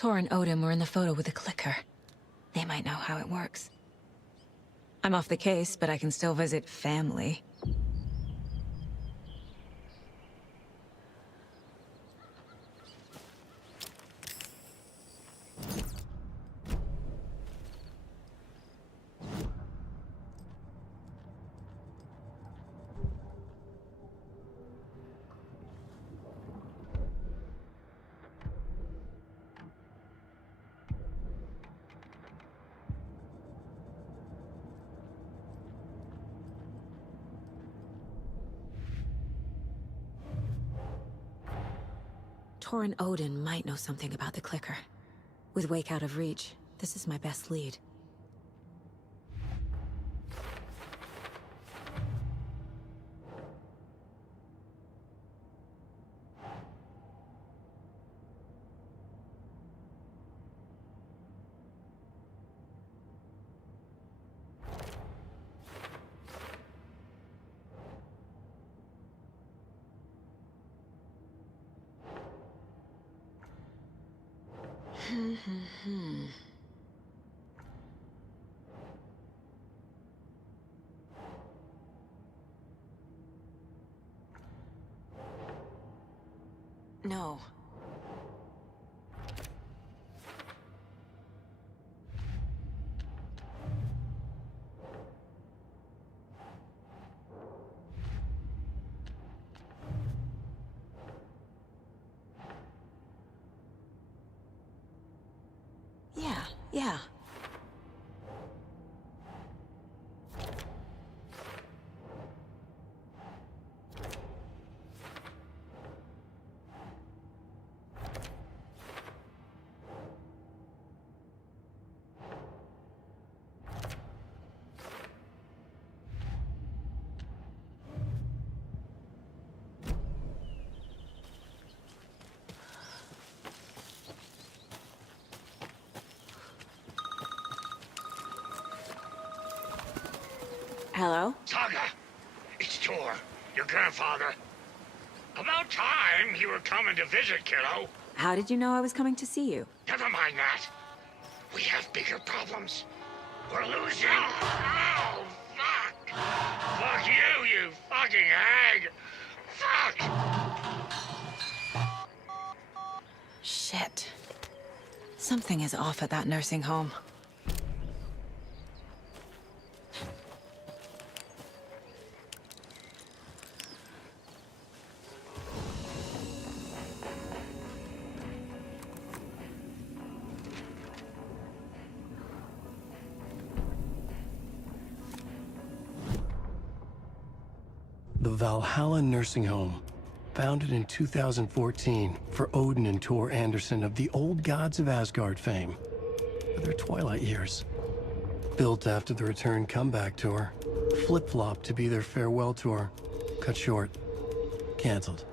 Tor and Odin were in the photo with the clicker. They might know how it works. I'm off the case, but I can still visit family. Tor and Odin might know something about the clicker. With Wake out of reach, this is my best lead. No. Yeah. Hello? Saga! It's Tor, your grandfather. About time you were coming to visit, kiddo. How did you know I was coming to see you? Never mind that. We have bigger problems. We're losing. Oh, fuck! Fuck you, you fucking hag! Fuck! Shit. Something is off at that nursing home. The Valhalla Nursing Home, founded in 2014 for Odin and Tor Anderson of the Old Gods of Asgard fame, for their twilight years. Built after the return comeback tour, flip-flopped to be their farewell tour, cut short, canceled.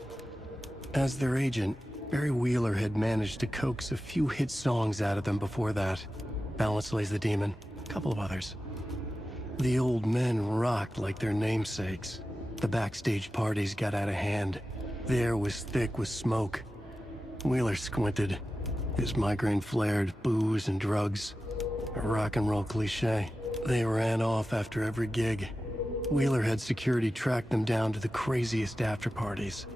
As their agent, Barry Wheeler had managed to coax a few hit songs out of them before that. Balance Lays the Demon, a couple of others. The old men rocked like their namesakes. The backstage parties got out of hand. The air was thick with smoke. Wheeler squinted. His migraine flared, booze and drugs. A rock and roll cliche. They ran off after every gig. Wheeler had security track them down to the craziest after parties.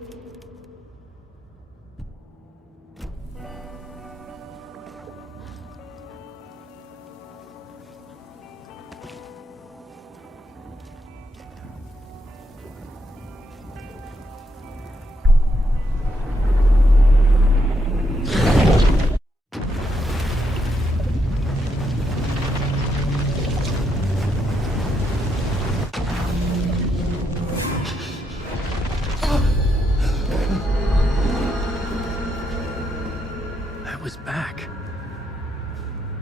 Was back.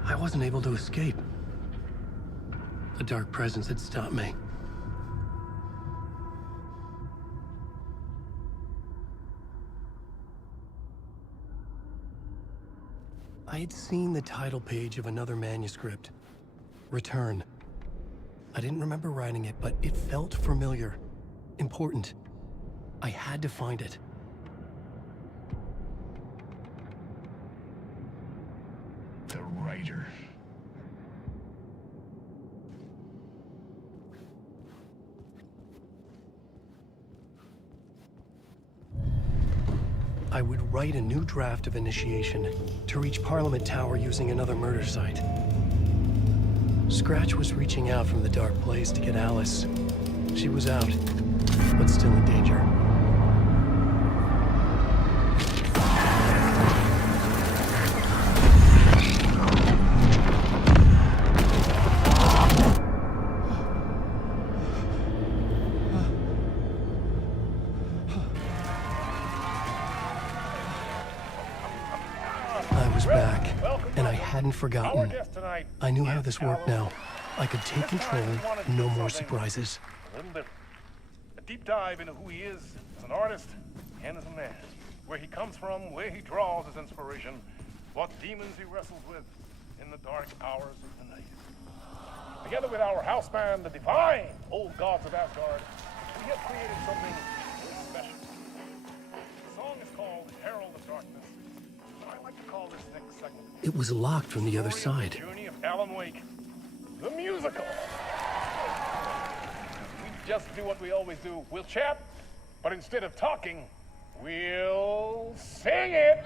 I wasn't able to escape. A dark presence had stopped me. I had seen the title page of another manuscript. Return. I didn't remember writing it, but it felt familiar. Important. I had to find it. danger. I would write a new draft of initiation to reach Parliament Tower using another murder site. Scratch was reaching out from the dark place to get Alice. She was out, but still in danger. I was back, and I hadn't forgotten. I knew how this worked now. I could take control, no more surprises. A little different. A deep dive into who he is as an artist and as a man. Where he comes from, where he draws his inspiration, what demons he wrestles with in the dark hours of the night. Together with our house band, the divine old gods of Asgard, we have created something really special. The song is called Herald of Darkness. I like to call this next segment. It was locked from the other side. The Journey of Alan Wake, the musical. We just do what we always do. We'll chat, but instead of talking, we'll sing it.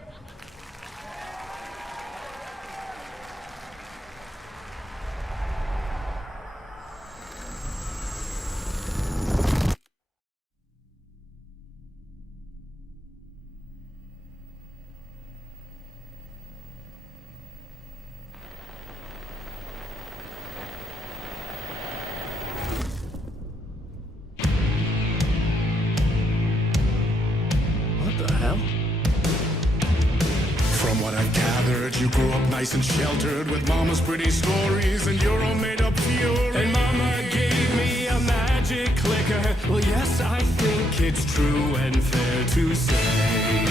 From what I've gathered, you grew up nice and sheltered with mama's pretty stories and your own made-up fury. And mama gave me a magic clicker. Well, yes, I think it's true and fair to say.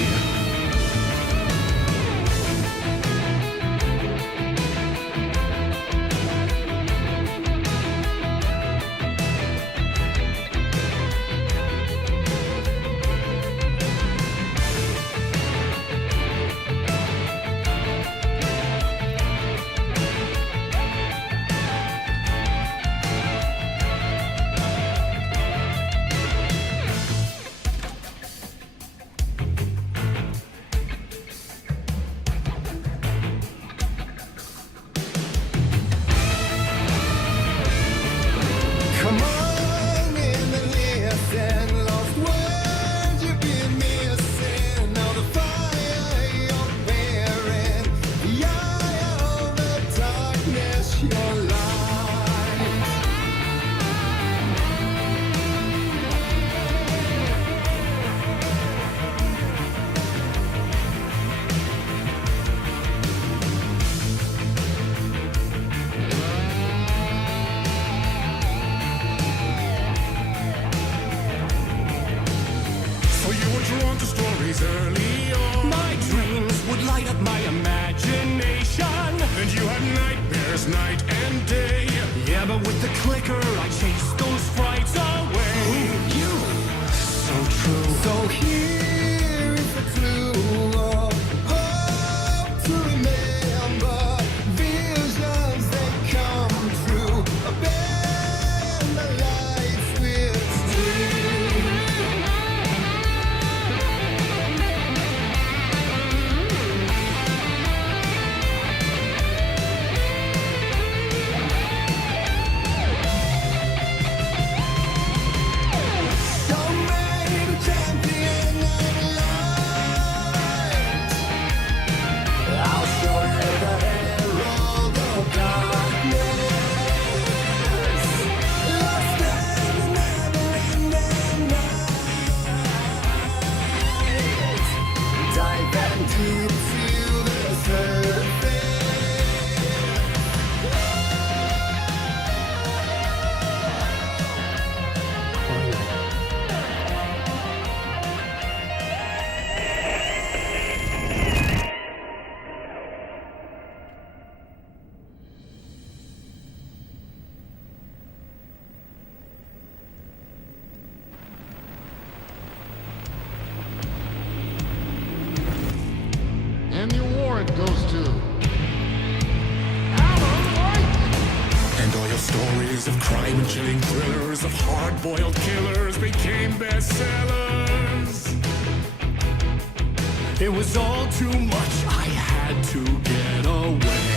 Stories of crime and chilling thrillers of hard-boiled killers became bestsellers. It was all too much, I had to get away.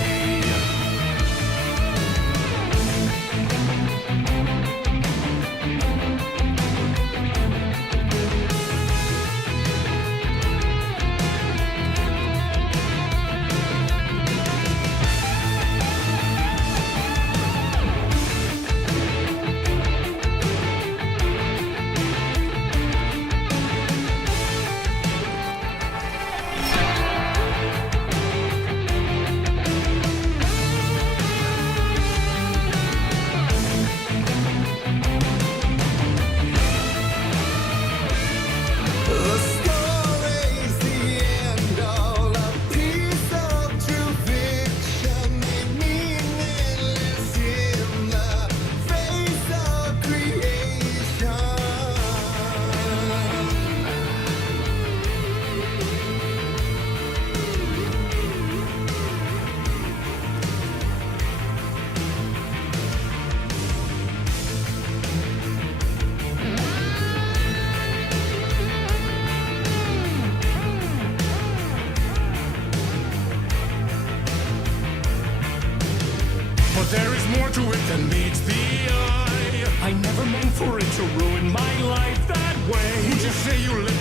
But there is more to it than meets the eye. I never meant for it to ruin my life that way. Would you say you lived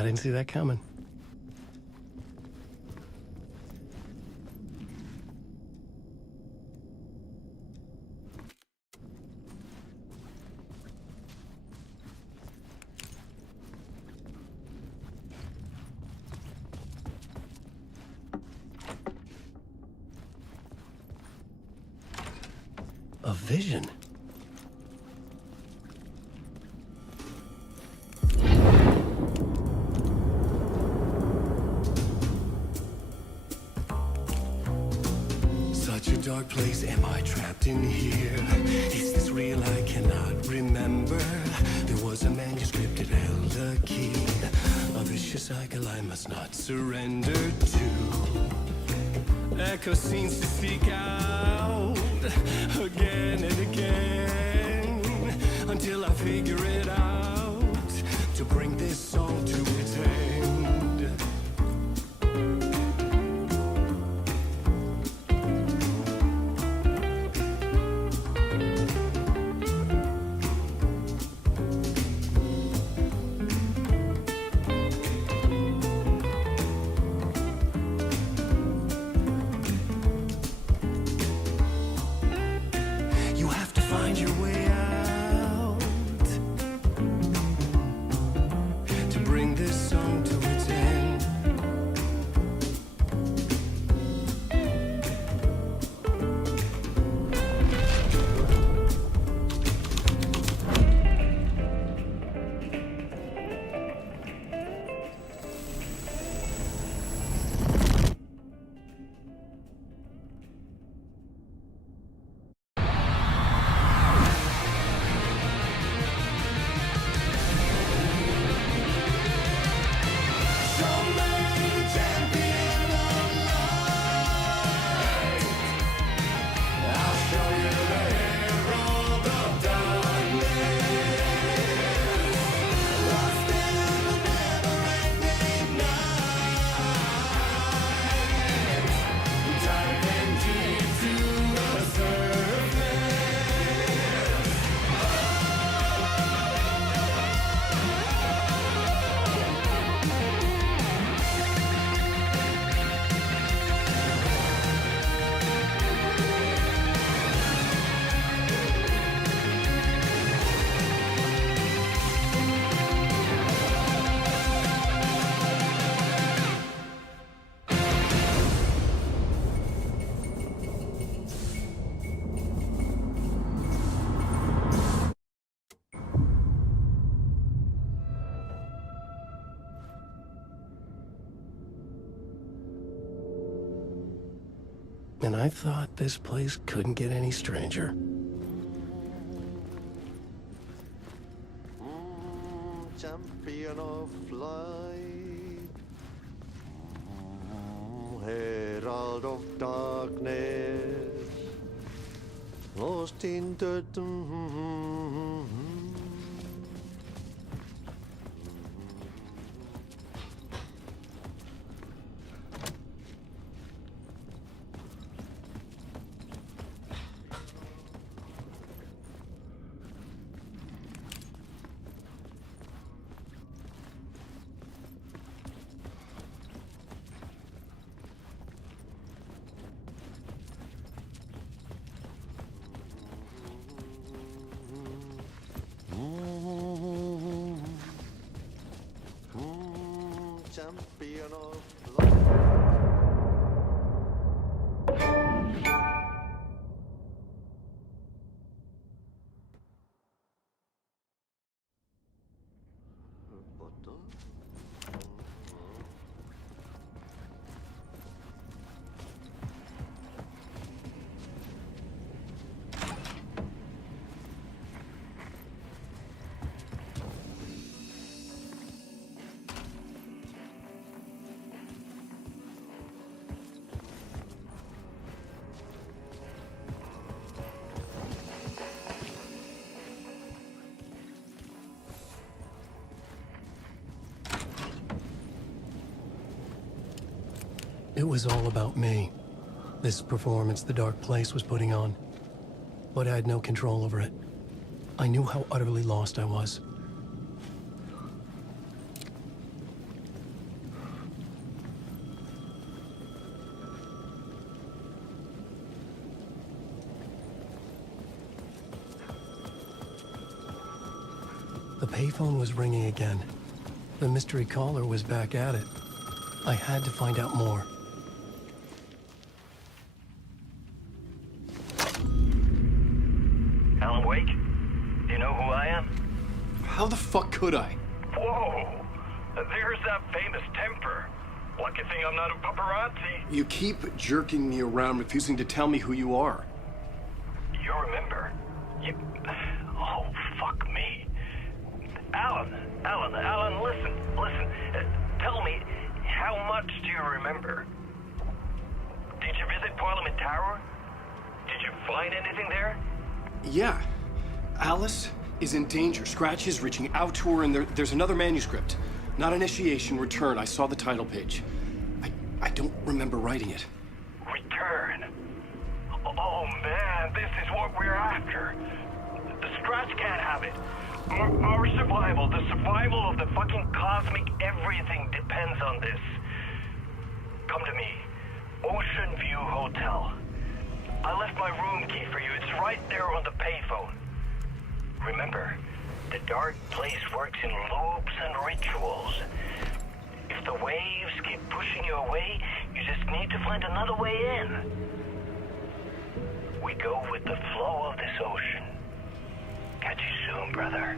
I didn't see that coming. A vision. Such a dark place, am I trapped in here? Is this real? I cannot remember. There was a manuscript, it held a key. A vicious cycle I must not surrender to. Echo scenes to seek out again and again until I figure it out to bring this song to its end. Find your way out to bring this song to its end. And I thought this place couldn't get any stranger. Champion of light, herald of darkness, lost in the champion of light. It was all about me. This performance the dark place was putting on. But I had no control over it. I knew how utterly lost I was. payphone was ringing again. The mystery caller was back at it. I had to find out more. Alan Wake? Do you know who I am? How the fuck could I? Whoa! There's that famous temper. Lucky thing I'm not a paparazzi. You keep jerking me around, refusing to tell me who you are. You remember? You... Oh, fuck me. Alan, listen. Tell me, how much do you remember? Did you visit Parliament Tower? Did you find anything there? Yeah. Alice is in danger. Scratch is reaching out to her, and there's another manuscript. Not initiation, return. I saw the title page. I don't remember writing it. Return? Oh man, this is what we're after. The Scratch can't have it. Our survival, the survival of the fucking cosmic everything depends on this. Come to me. Ocean View Hotel. I left my room key for you. It's right there on the payphone. Remember, the dark place works in loops and rituals. If the waves keep pushing you away, you just need to find another way in. We go with the flow of this ocean. Catch you soon, brother.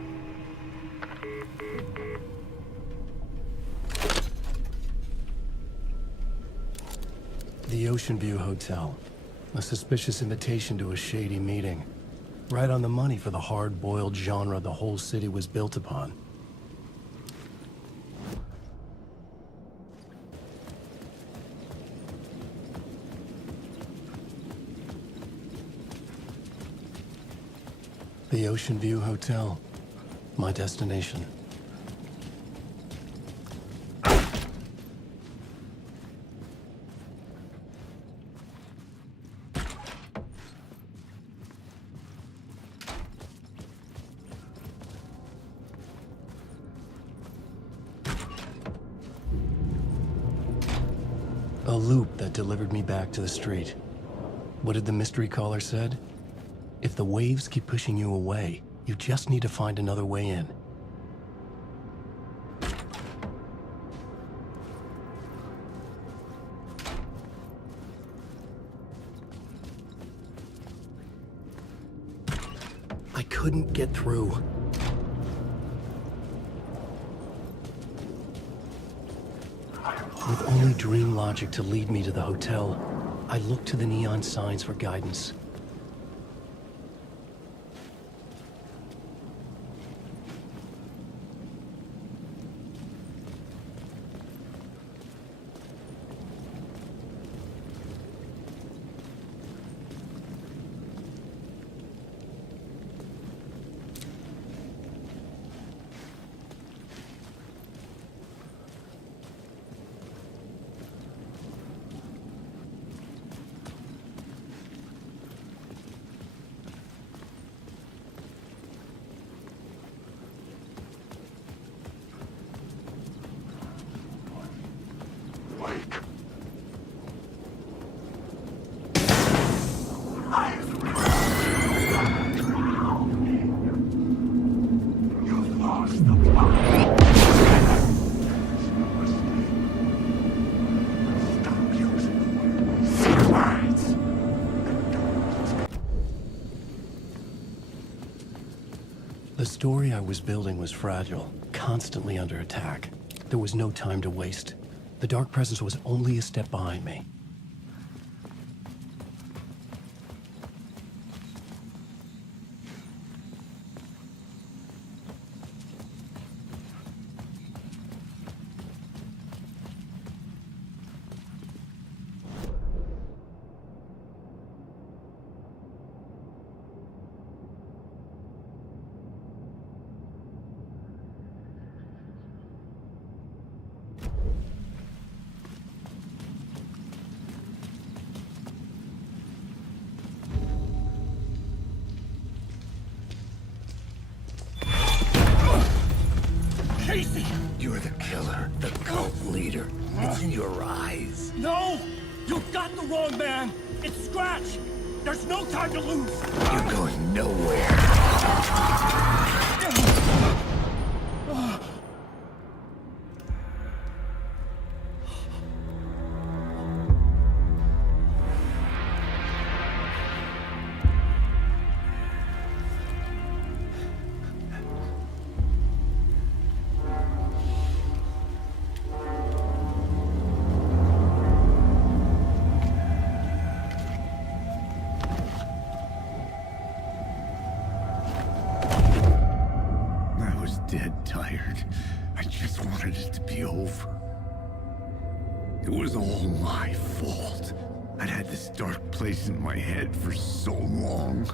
The Ocean View Hotel. A suspicious invitation to a shady meeting. Right on the money for the hard-boiled genre the whole city was built upon. The Ocean View Hotel. My destination. A loop that delivered me back to the street. What did the mystery caller said? If the waves keep pushing you away, you just need to find another way in. I couldn't get through. With only dream logic to lead me to the hotel, I looked to the neon signs for guidance. The story I was building was fragile, constantly under attack. There was no time to waste. The Dark Presence was only a step behind me. You're the killer, the cult leader. It's in your eyes. No! You've got the wrong man! It's Scratch! There's no time to lose! You're going nowhere. Dead tired. I just wanted it to be over. It was all my fault. I'd had this dark place in my head for so long.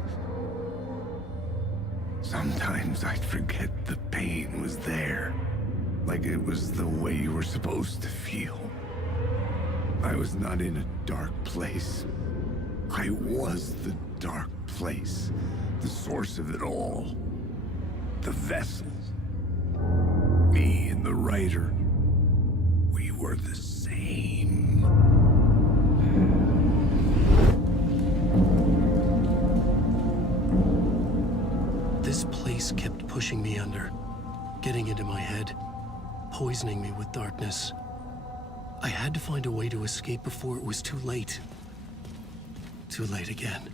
Sometimes I'd forget the pain was there. Like it was the way you were supposed to feel. I was not in a dark place. I was the dark place. The source of it all. The vessel. Me and the writer, we were the same. This place kept pushing me under, getting into my head, poisoning me with darkness. I had to find a way to escape before it was too late. Too late again.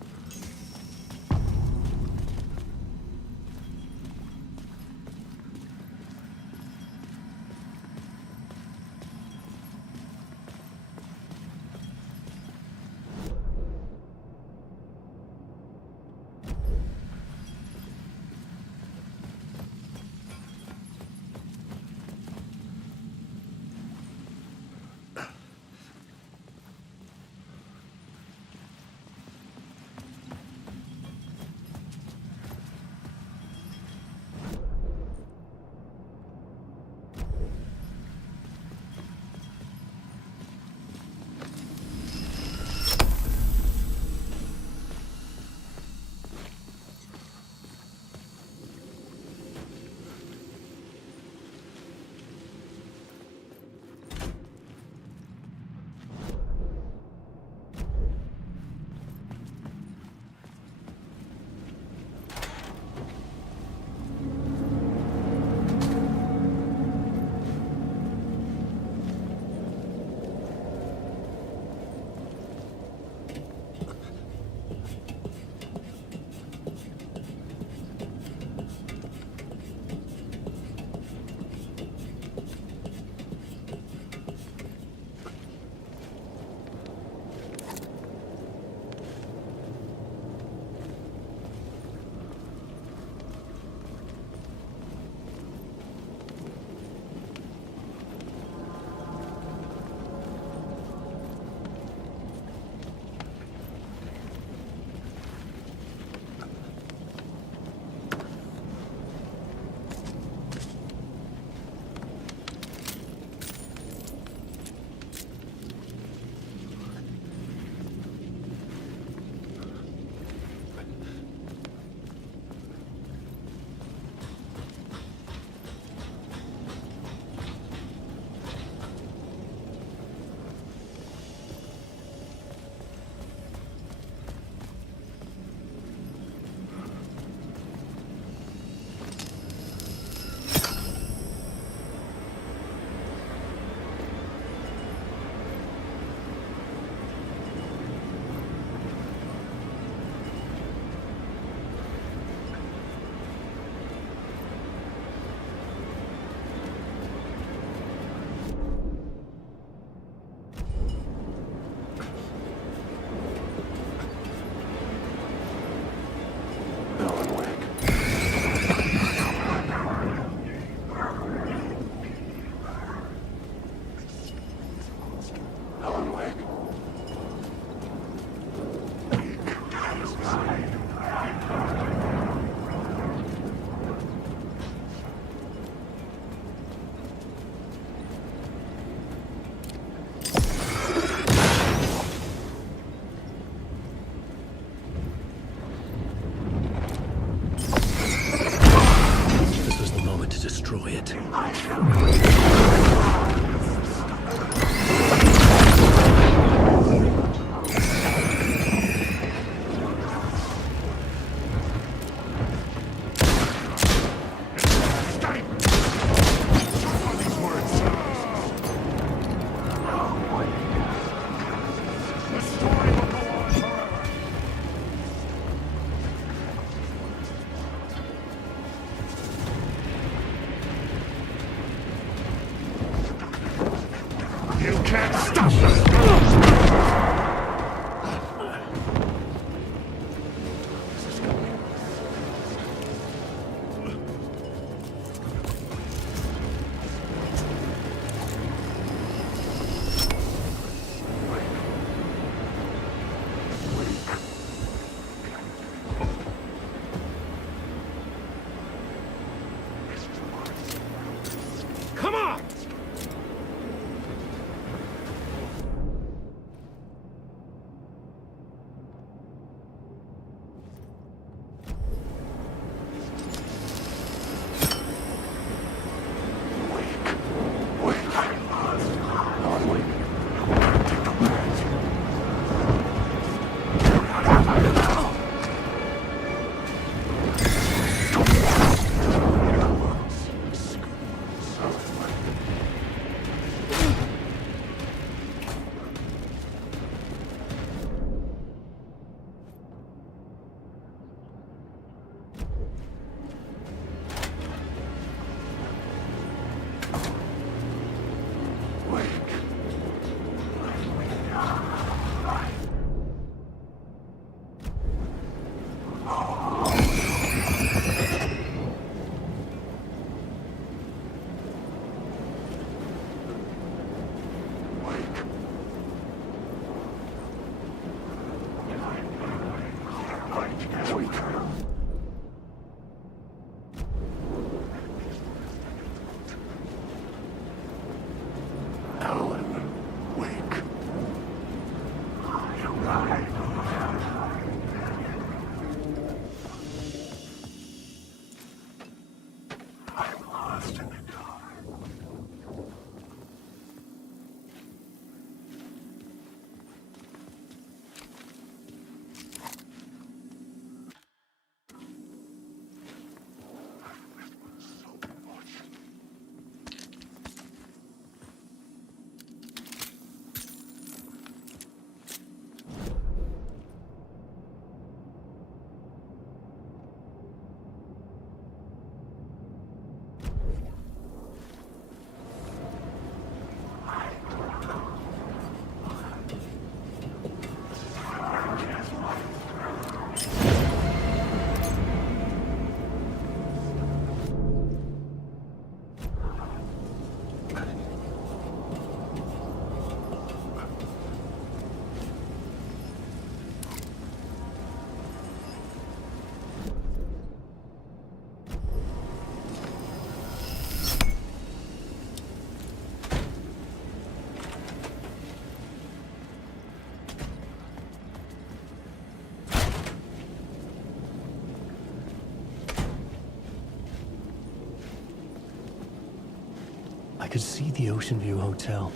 I could see the Ocean View Hotel.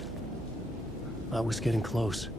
I was getting close.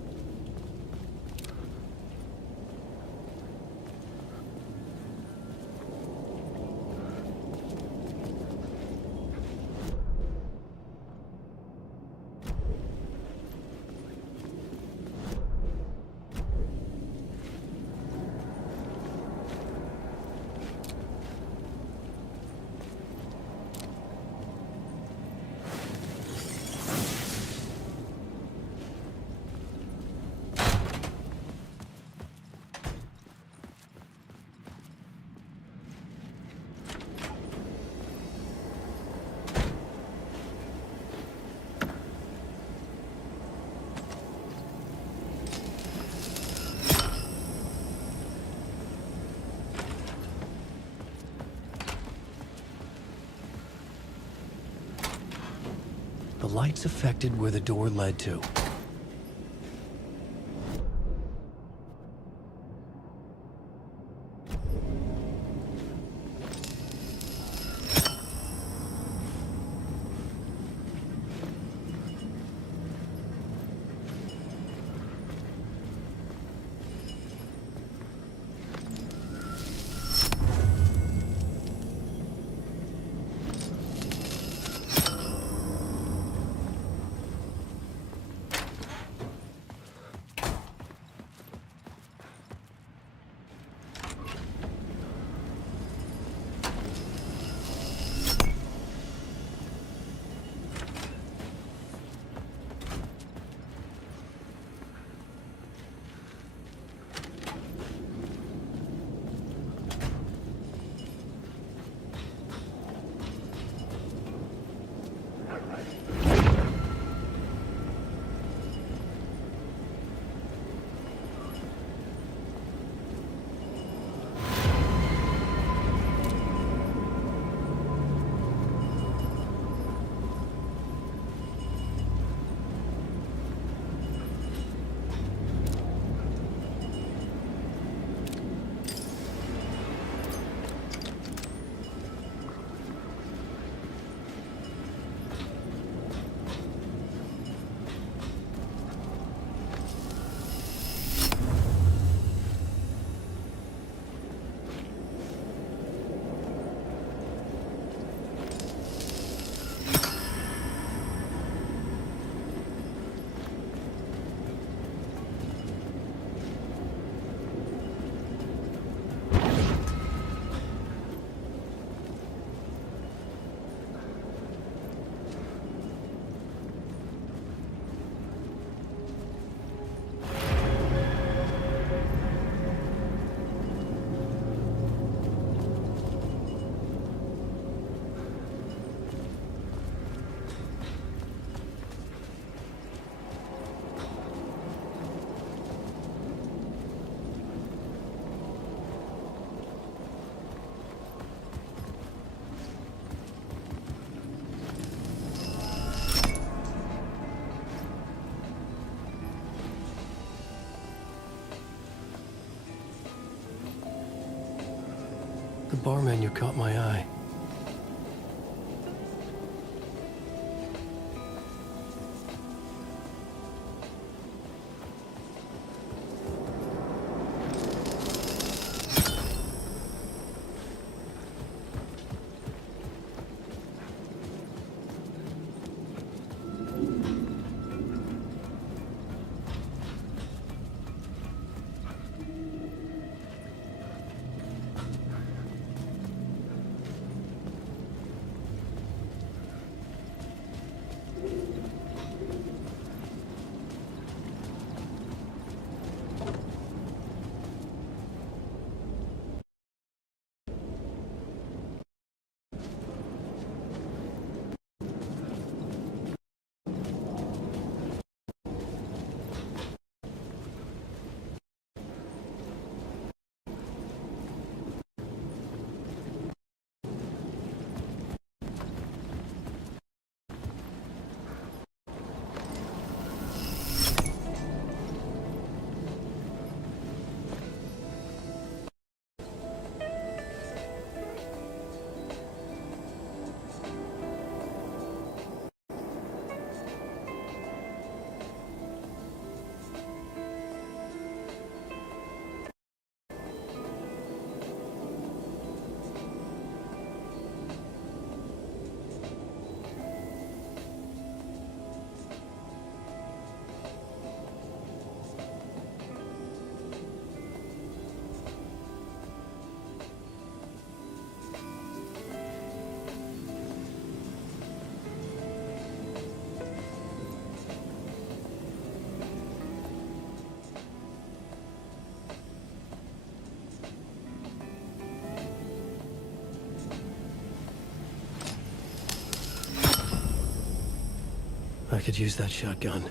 The lights affected where the door led to. The bar menu caught my eye. I could use that shotgun.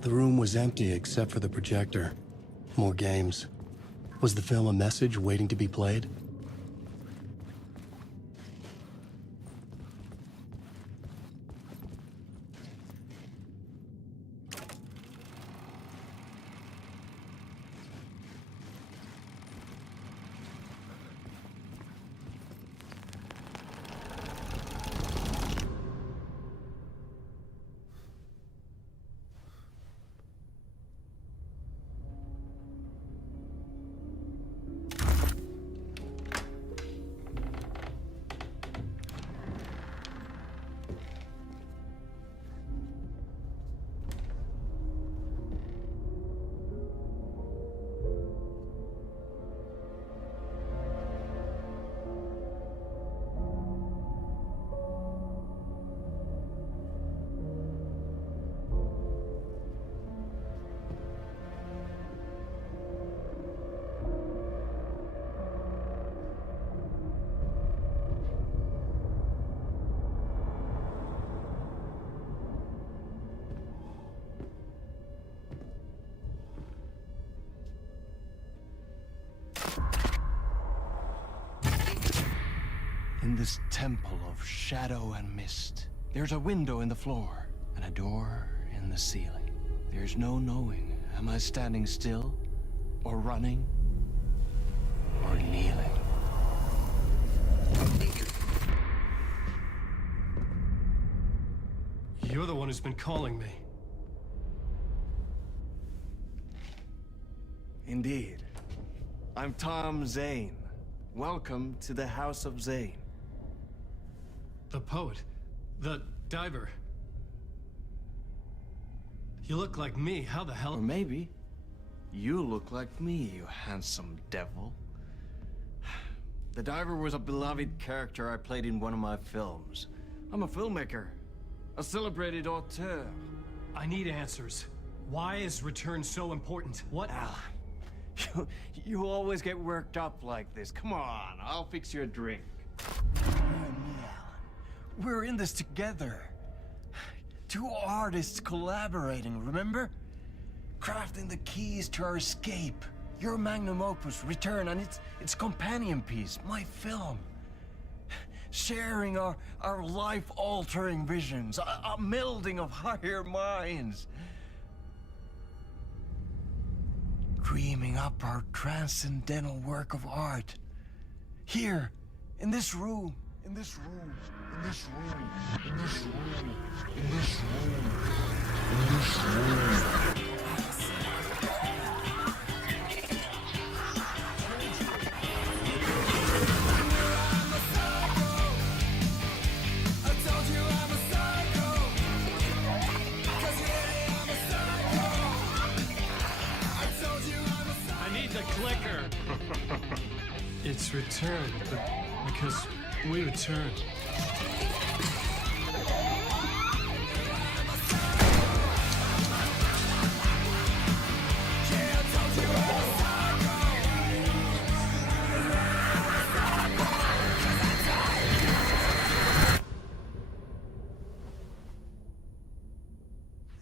The room was empty except for the projector. More games. Was the film a message waiting to be played? In this temple of shadow and mist, there's a window in the floor and a door in the ceiling. There's no knowing, am I standing still, or running, or kneeling? You're the one who's been calling me. Indeed. I'm Tom Zane. Welcome to the House of Zane. The poet. The diver. You look like me. How the hell? Or maybe you look like me, you handsome devil. The diver was a beloved character I played in one of my films. I'm a filmmaker, a celebrated auteur. I need answers. Why is Return so important? What? Alan, you always get worked up like this. Come on, I'll fix you a drink. You and me, Alan. We're in this together. Two artists collaborating, remember? Crafting the keys to our escape. Your magnum opus, Return, and its companion piece, my film. Sharing our life-altering visions, a melding of higher minds. Dreaming up our transcendental work of art. Here, in this room, in this room, in this room, in this room, in this room, in this room. It's Return, but because we return.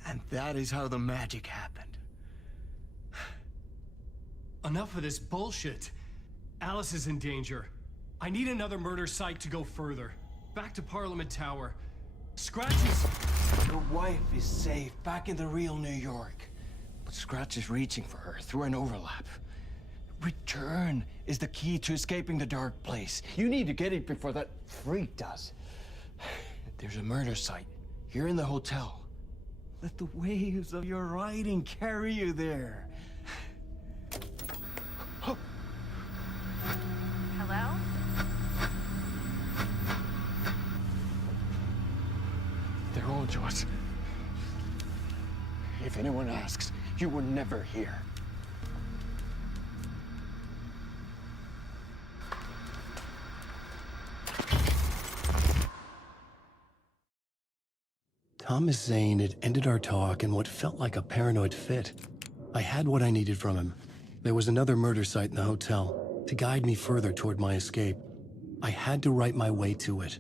And that is how the magic happened. Enough of this bullshit. Alice is in danger. I need another murder site to go further. Back to Parliament Tower. Scratch is... Your wife is safe, back in the real New York. But Scratch is reaching for her through an overlap. Return is the key to escaping the dark place. You need to get it before that freak does. There's a murder site here in the hotel. Let the waves of your writing carry you there. Hello? They're all yours. If anyone asks, you were never here. Thomas Zane had ended our talk in what felt like a paranoid fit. I had what I needed from him. There was another murder site in the hotel to guide me further toward my escape. I had to write my way to it.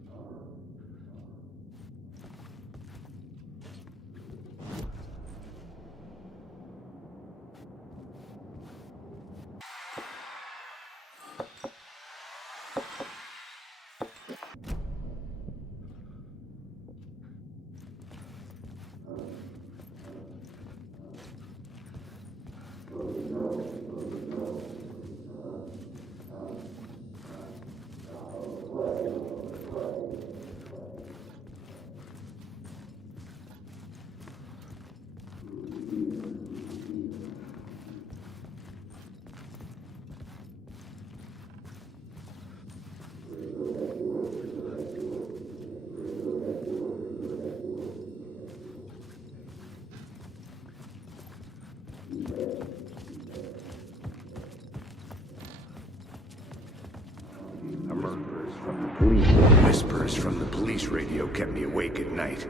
whispers from the police radio kept me awake at night.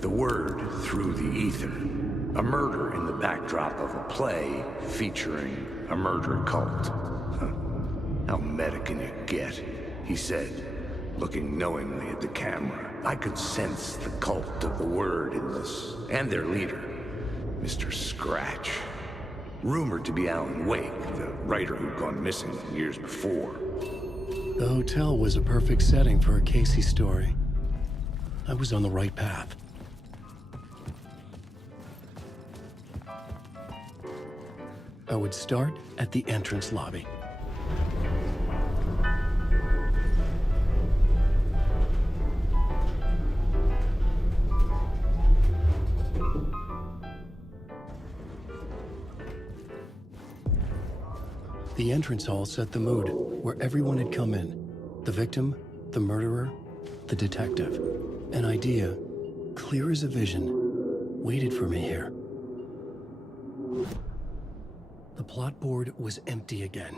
The word through the ether. A murder in the backdrop of a play featuring a murder cult. How meta can you get? He said, looking knowingly at the camera. I could sense the cult of the word in this, and their leader, Mr. Scratch. Rumored to be Alan Wake, the writer who'd gone missing years before. The hotel was a perfect setting for a Casey story. I was on the right path. I would start at the entrance lobby. The entrance hall set the mood, where everyone had come in. The victim, the murderer, the detective. An idea, clear as a vision, waited for me here. The plot board was empty again.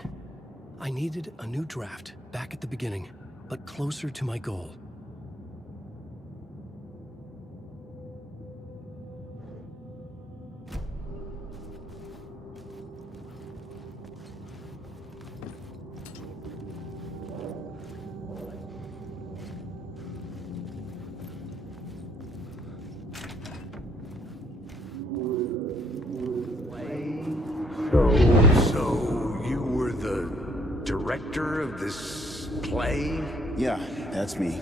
I needed a new draft, back at the beginning, but closer to my goal. So you were the director of this play? Yeah, that's me.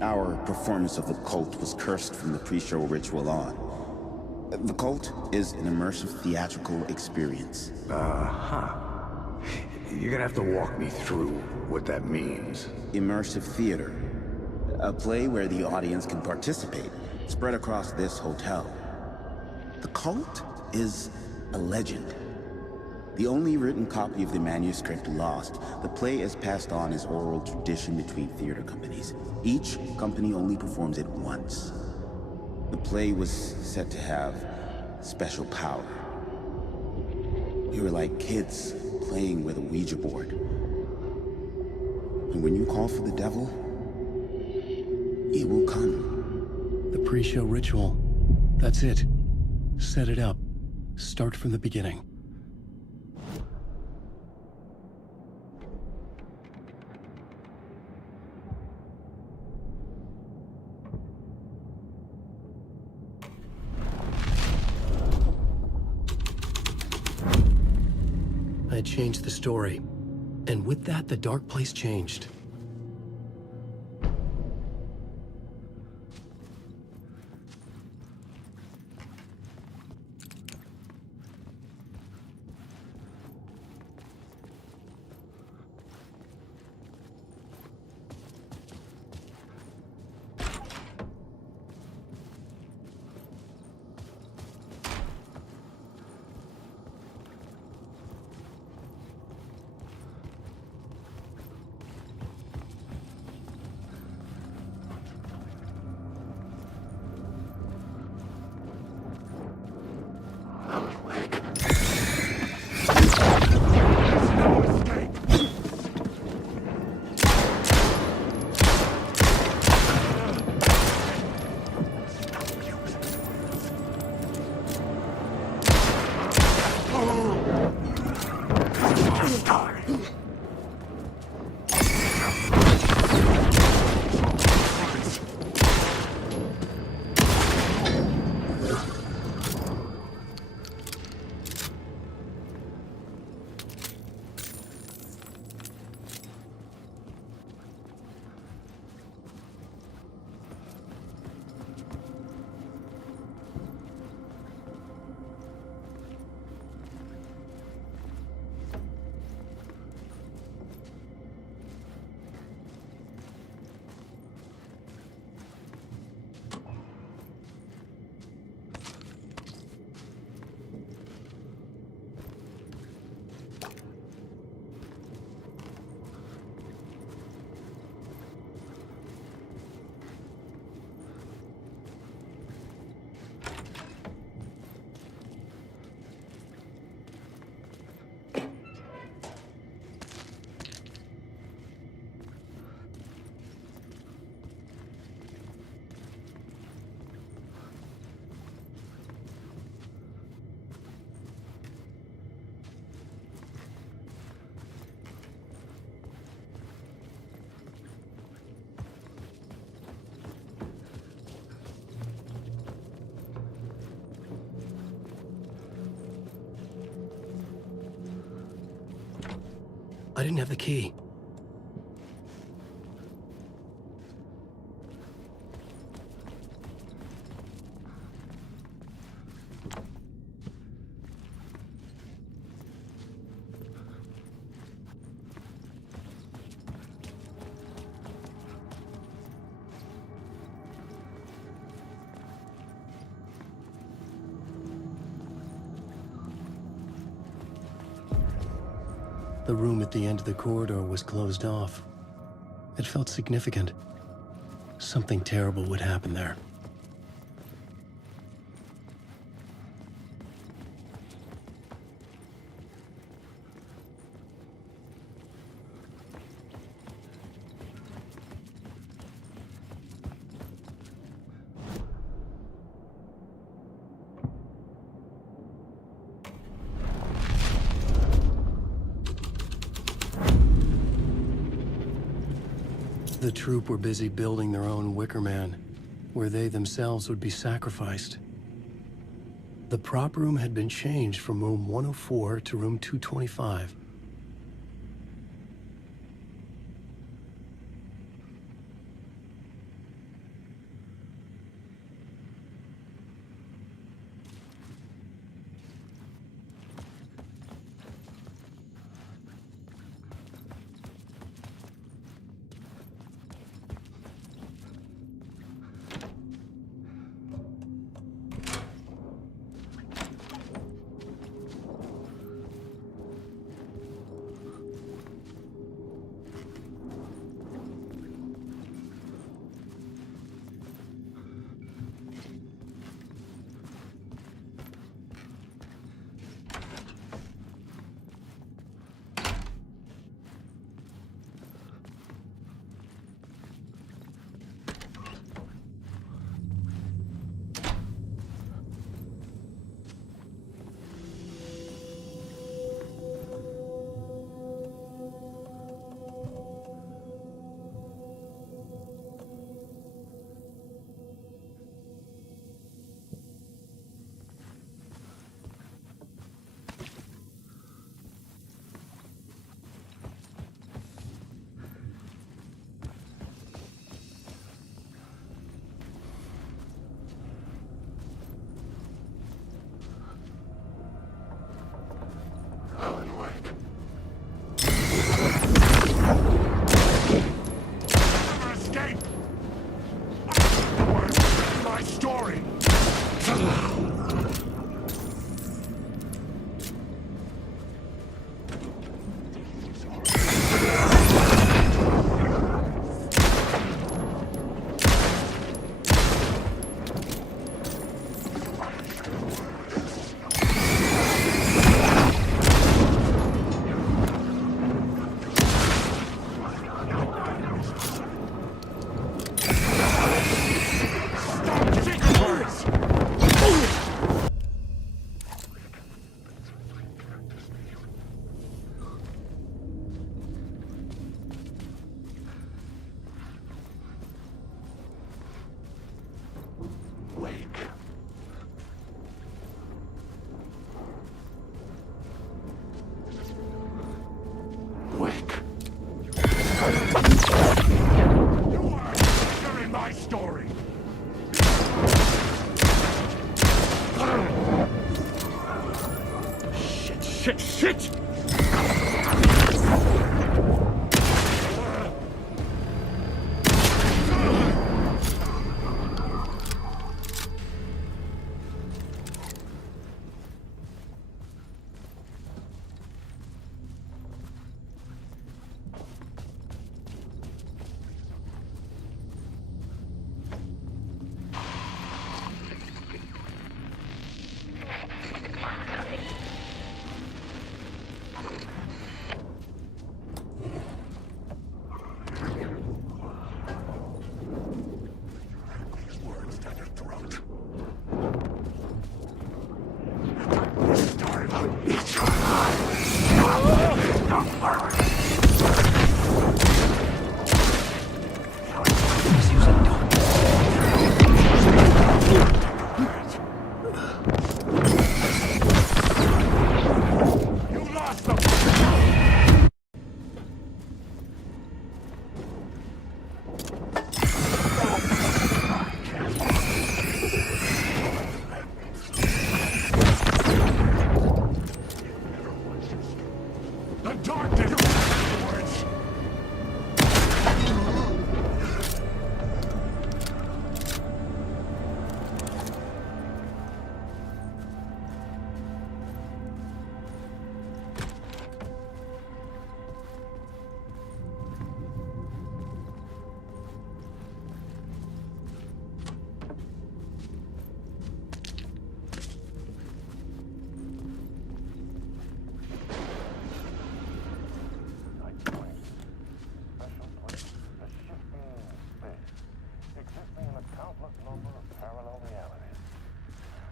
Our performance of the cult was cursed from the pre-show ritual on. The cult is an immersive theatrical experience. You're gonna have to walk me through what that means. Immersive theater. A play where the audience can participate, spread across this hotel. The cult is a legend. The only written copy of the manuscript lost, the play is passed on as oral tradition between theater companies. Each company only performs it once. The play was said to have special power. We were like kids playing with a Ouija board. And when you call for the devil, he will come. The pre-show ritual. That's it. Set it up. Start from the beginning. I had changed the story, and with that, the dark place changed. I didn't have the key. The room at the end of the corridor was closed off. It felt significant. Something terrible would happen there. The troop were busy building their own Wicker Man, where they themselves would be sacrificed. The prop room had been changed from room 104 to room 225. Shit!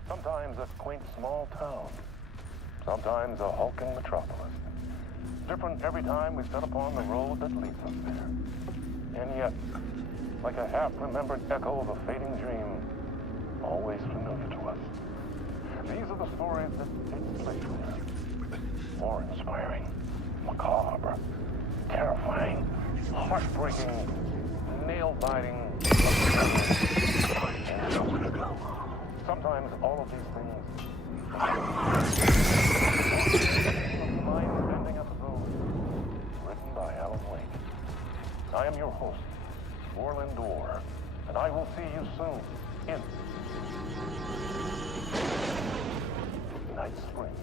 Sometimes a quaint small town. Sometimes a hulking metropolis. Different every time we set upon the road that leads us there. And yet, like a half-remembered echo of a fading dream, always familiar to us. These are the stories that take place there. Awe-inspiring, macabre, terrifying, heartbreaking, nail-biting, sometimes all of these things. Mind-bending episodes written by Alan Wake. I am your host, Orland Orr, and I will see you soon in Night Springs.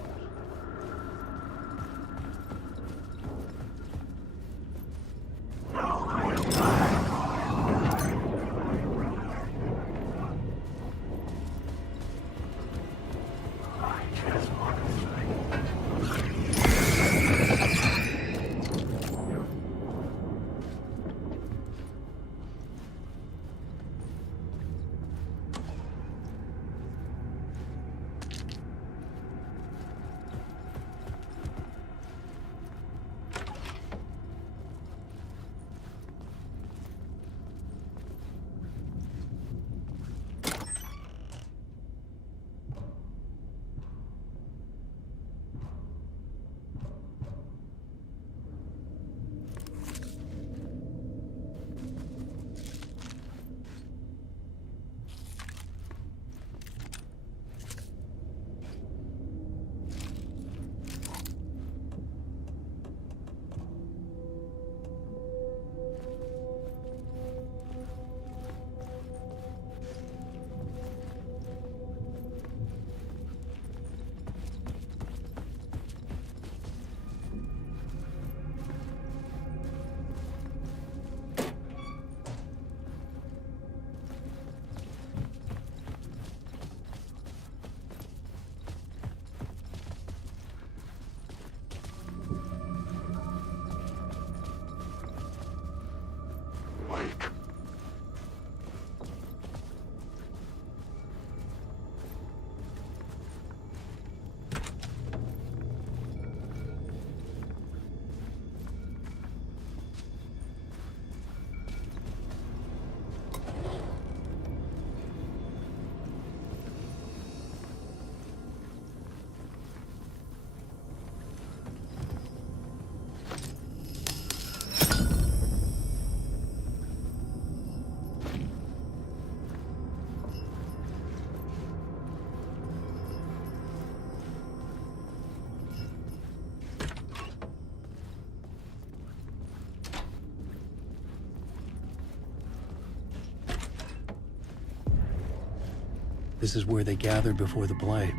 This is where they gathered before the play.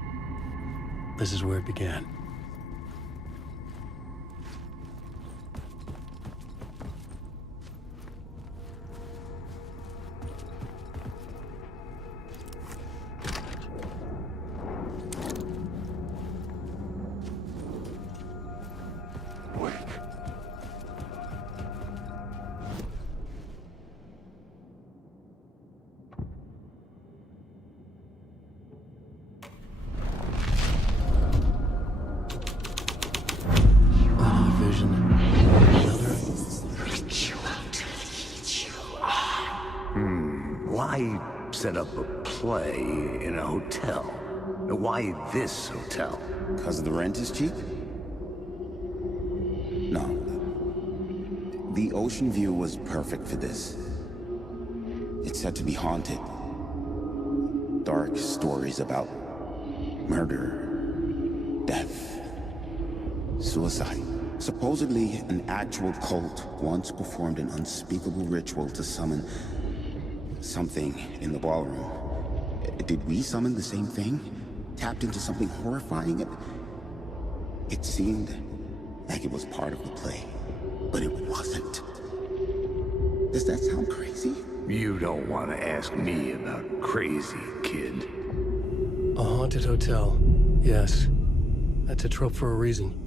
This is where it began. Why set up a play in a hotel? Why this hotel? Because the rent is cheap? No. The ocean view was perfect for this. It's said to be haunted. Dark stories about murder, death, suicide. Supposedly, an actual cult once performed an unspeakable ritual to summon something in the ballroom. Did we summon the same thing? Tapped into something horrifying? It seemed like it was part of the play, but it wasn't. Does that sound crazy? You don't want to ask me about crazy, kid. A haunted hotel. Yes. That's a trope for a reason.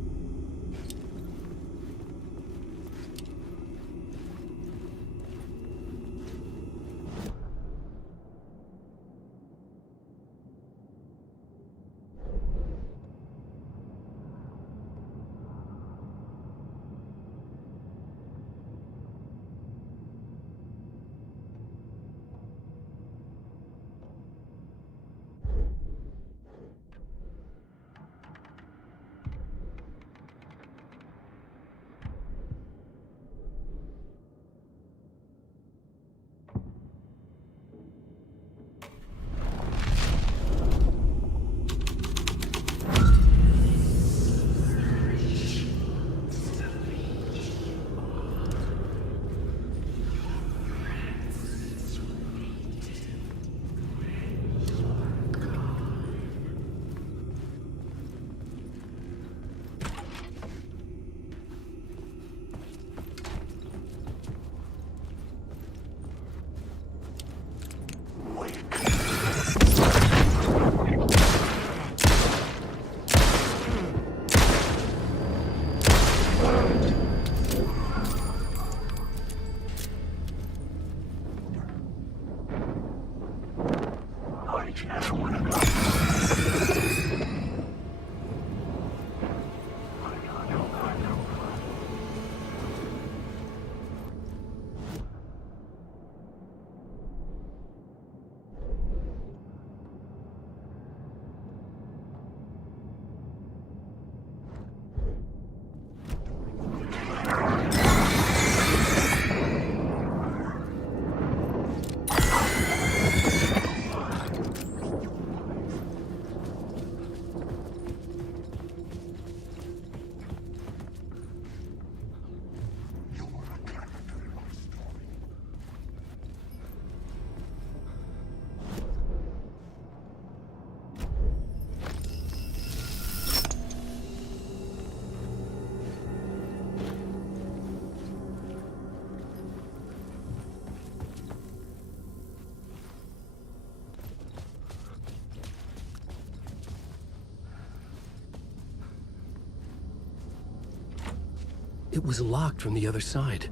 It was locked from the other side.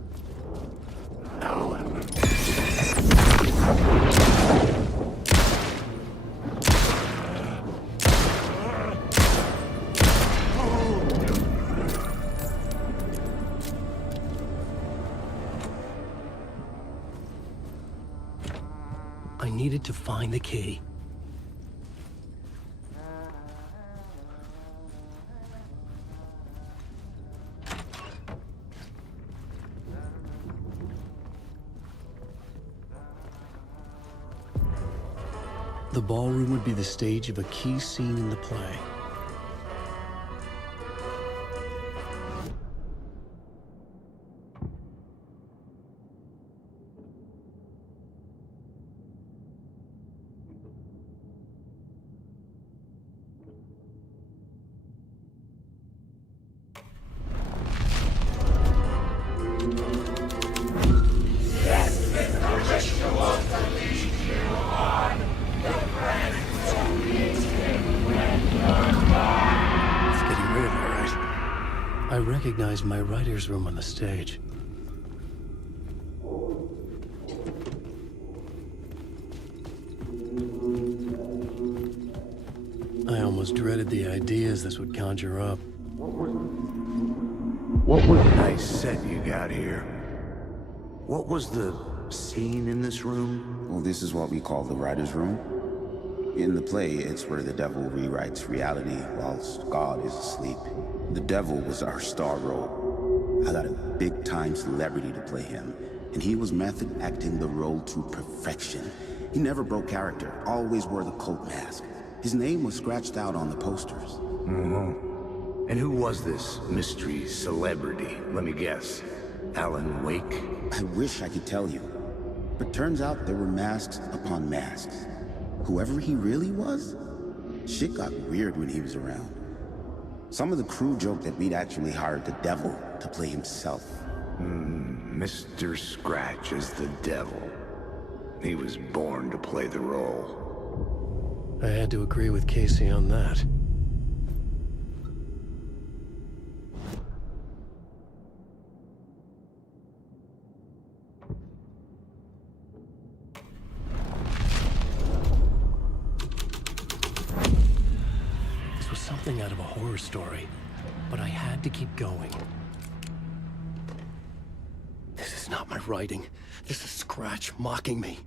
Alan. I needed to find the key. The ballroom would be the stage of a key scene in the play. I recognized my writer's room on the stage. I almost dreaded the ideas this would conjure up. What was a nice set you got here? What was the scene in this room? Well, this is what we call the writer's room. In the play, it's where the devil rewrites reality whilst God is asleep. The devil was our star role. I got a big-time celebrity to play him, and he was method acting the role to perfection. He never broke character, always wore the cult mask. His name was scratched out on the posters. Mm-hmm. And who was this mystery celebrity? Let me guess. Alan Wake? I wish I could tell you, but turns out there were masks upon masks. Whoever he really was, shit got weird when he was around. Some of the crew joked that we'd actually hired the devil to play himself. Mr. Scratch is the devil. He was born to play the role. I had to agree with Casey on that. Something out of a horror story, but I had to keep going. This is not my writing. This is Scratch mocking me.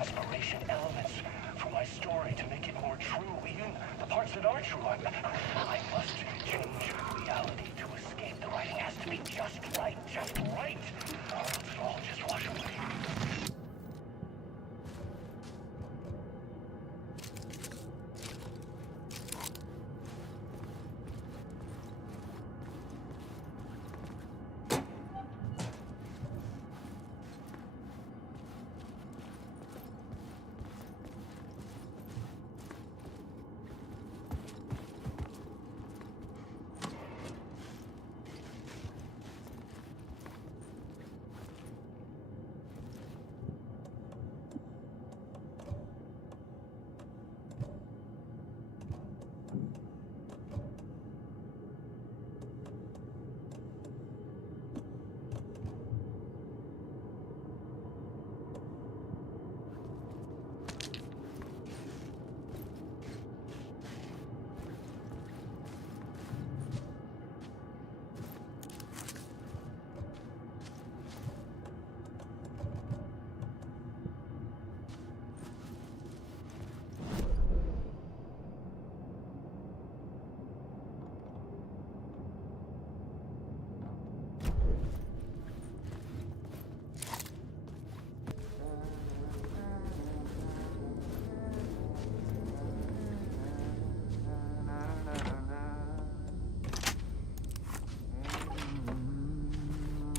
inspiration elements from my story to make it more true, even the parts that are true. I must change reality to escape. The writing has to be just right, or else it'll all just wash away.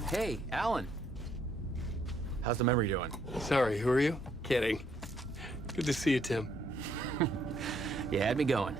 Hey, Alan. How's the memory doing? Sorry, who are you? Kidding. Good to see you, Tim. You had me going.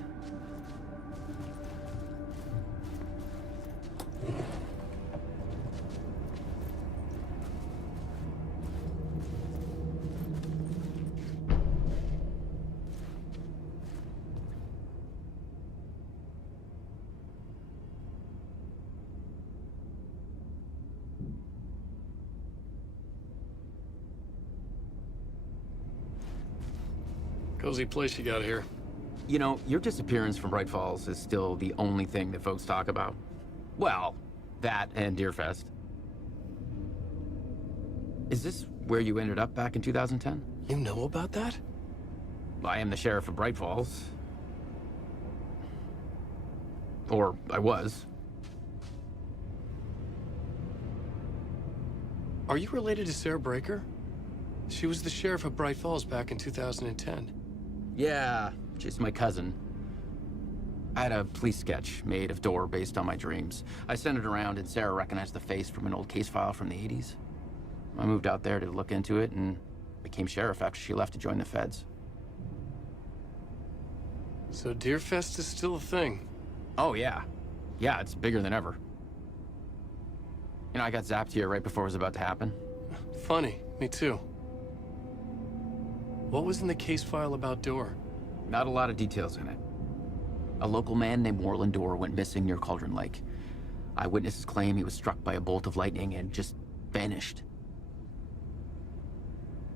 Cozy place you got here. You know, your disappearance from Bright Falls is still the only thing that folks talk about. Well, that and Deerfest. Is this where you ended up back in 2010? You know about that? I am the sheriff of Bright Falls. Or I was. Are you related to Sarah Breaker? She was the sheriff of Bright Falls back in 2010. Yeah, she's my cousin. I had a police sketch made of Door based on my dreams. I sent it around and Sarah recognized the face from an old case file from the 80s. I moved out there to look into it and became sheriff after she left to join the feds. So Deerfest is still a thing? Oh, yeah. Yeah, it's bigger than ever. You know, I got zapped here right before it was about to happen. Funny, me too. What was in the case file about Door? Not a lot of details in it. A local man named Warland Door went missing near Cauldron Lake. Eyewitnesses claim he was struck by a bolt of lightning and just vanished.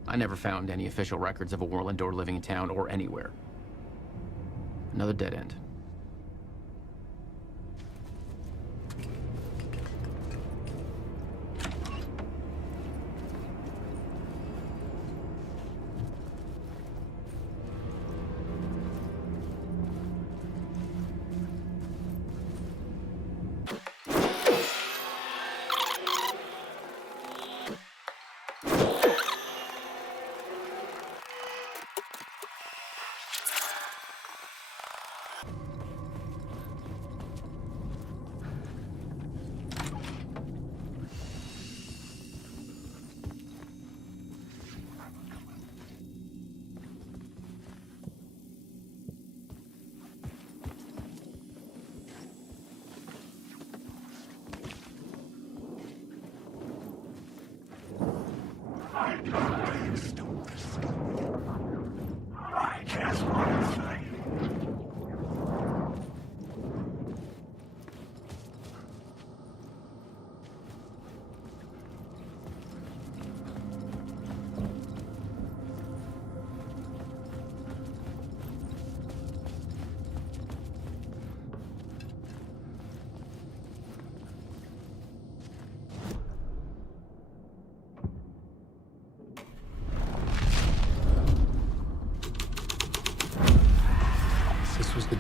I never found any official records of a Warland Door living in town or anywhere. Another dead end.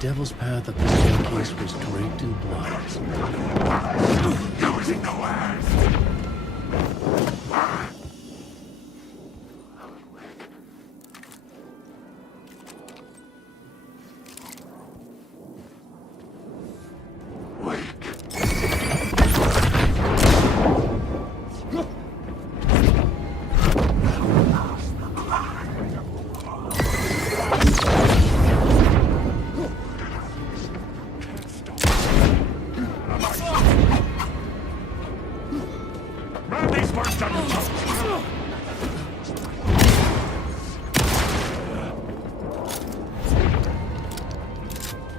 devil's path up the staircase was draped in blood. Using the words.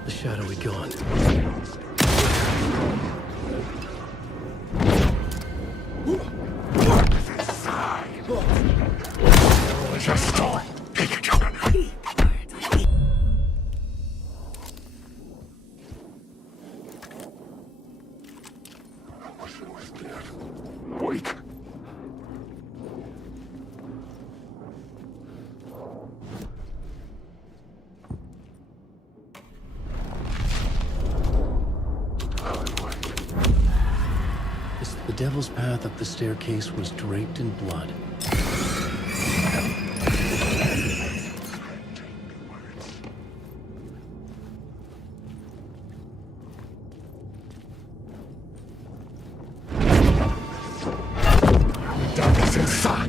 The shadowy gone. Wait. The devil's path up the staircase was draped in blood. Darkness inside.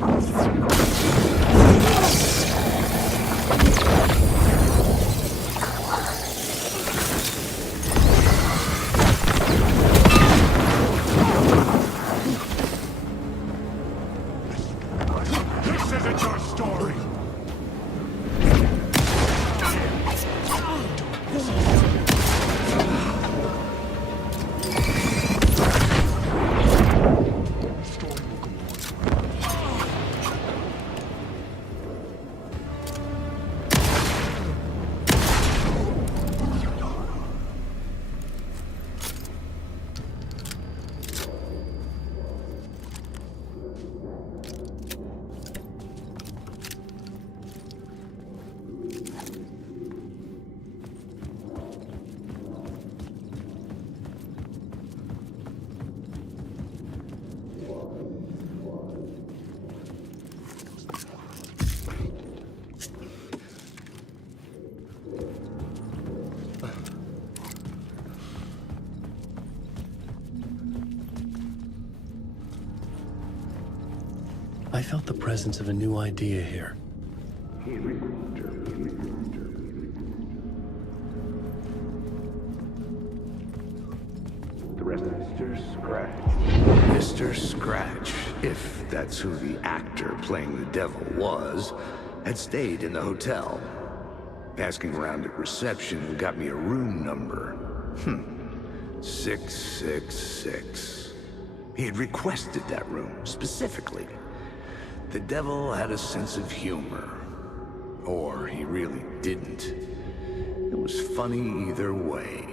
I felt the presence of a new idea here. The rest of Mr. Scratch. Mr. Scratch, if that's who the actor playing the devil was, had stayed in the hotel. Asking around at reception got me a room number. 666. He had requested that room, specifically. The devil had a sense of humor. Or he really didn't. It was funny either way.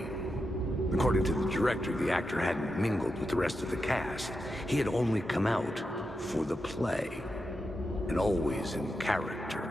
According to the director, the actor hadn't mingled with the rest of the cast. He had only come out for the play, and always in character.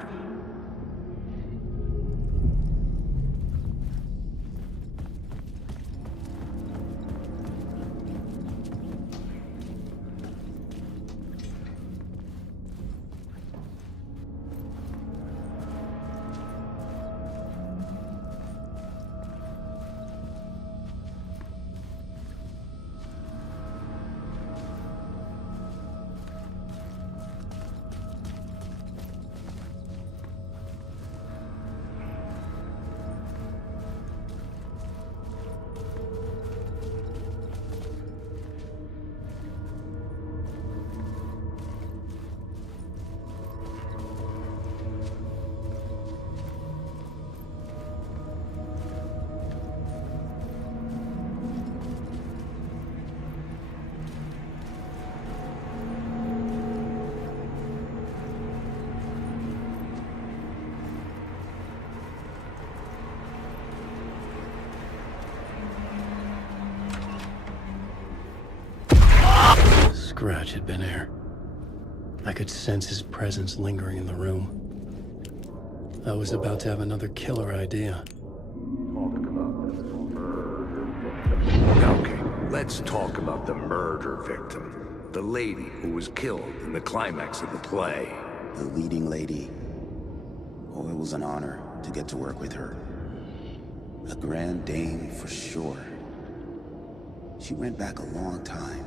Scratch had been here. I could sense his presence lingering in the room. I was about to have another killer idea. All to come up. Okay, let's talk about the murder victim. The lady who was killed in the climax of the play. The leading lady. Oh, it was an honor to get to work with her. A grand dame for sure. She went back a long time.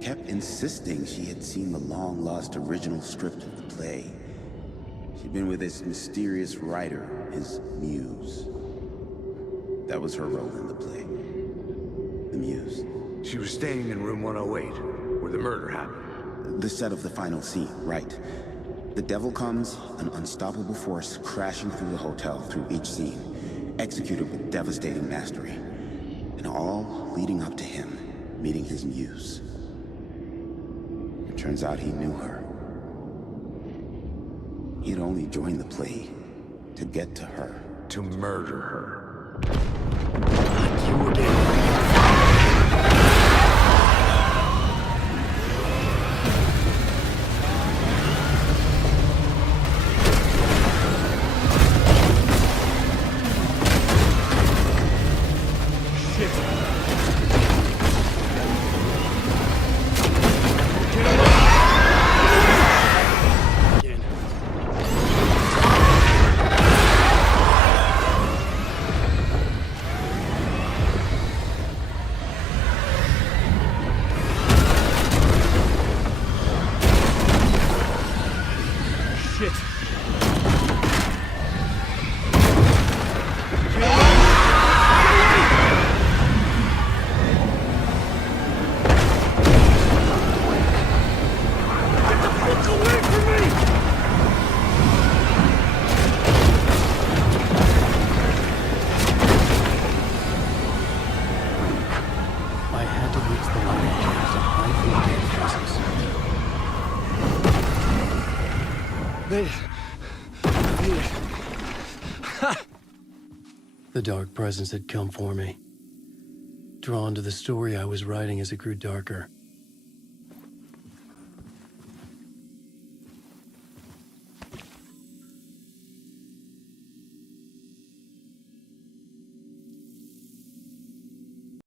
Kept insisting she had seen the long-lost original script of the play. She'd been with this mysterious writer, his muse. That was her role in the play. The muse. She was staying in room 108, where the murder happened. The set of the final scene, right. The devil comes, an unstoppable force crashing through the hotel through each scene, executed with devastating mastery. And all leading up to him meeting his muse. It turns out he knew her. He had only joined the play to get to her. To murder her. You again. The dark presence had come for me. Drawn to the story I was writing as it grew darker.